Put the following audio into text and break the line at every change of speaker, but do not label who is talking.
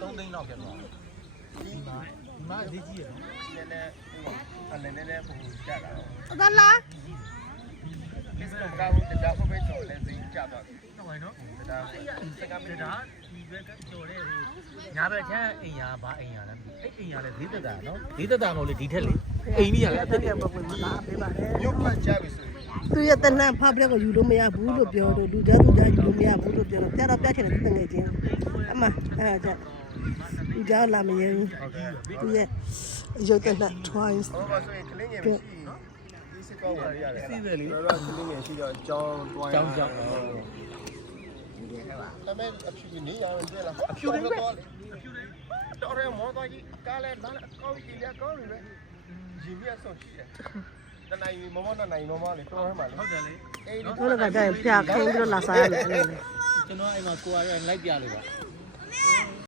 3သိန်းလောက်ဖြစ်သွားတယ်ဒီမှာဒီမှာအသေးကြီးရနော်
နည်းနည်းဟိုအနေနဲ့လည်းပုံကြတာတော့
အသလား
ဒီစတော့ကောင်းတရားဖို့ပဲဆိုလဲစိတ်ကြပါပြီ
ဟုတ်ပါနော်
တရားစကမ
ဒါ
ဒါ
ဒီဘက်ကတော်တဲ့ဟိုညာဘက်ချမ်းအိမ်ယာဘာအိမ်ယာလဲအဲ့အိမ်ယာလဲဈေးသက်တာနော်ဈေးသက်တာမဟုတ်လေဒီထက်လေအိမ်ကြီးရလဲအသက်တည်း
မပွင့်မလားပေးပါလေ
ရုပ်မှကြပြီဆိုရင်
သူရဲ့တနတ်ဖားပြက်ကိုယူလို့မရဘူးလို့ပြောတော့လူသားသူသားယူလို့မရဘူးလို့ပြောတော့ပြတော့ပြချင်တယ်တငယ်ချင်းအမအဲ့ဒါကြ လူကြောက်လာမရင်
ဟုတ်ကဲ့
သူရဲ့ရုပ်တနတ် twice
ဟောပါဆိုရင်ကလင်းငယ်မရှိဒီစကောဝင်ရတယ်
စီးတယ်လေ
ကျွန်တော်ကကလင်းငယ်ရှိတော့ကြောင်းတွိုင်း
ကြောင်းကြောင်း
ဒါမဲ့အဖြူနေရအောင်ပြလားအဖြူတွေပဲတော်ရဲမောတော့ကြီးကားလဲနားလဲကောင်းကြီးလဲကောင်းပြီပဲရင်မြတ်ဆုံးရှိတယ်တနိုင်မမတနိုင်မမလေတော်ရဲမှာလေ
ဟုတ်တယ်လေ
အေးဒီ
ဘုရားကကြရင်ဖျားခင်းပြီးတော့လာစားရတယ်အဲ့လို
ကျွန်တော်အိမ်မှာကိုရလိုက်ပြလို့ပါ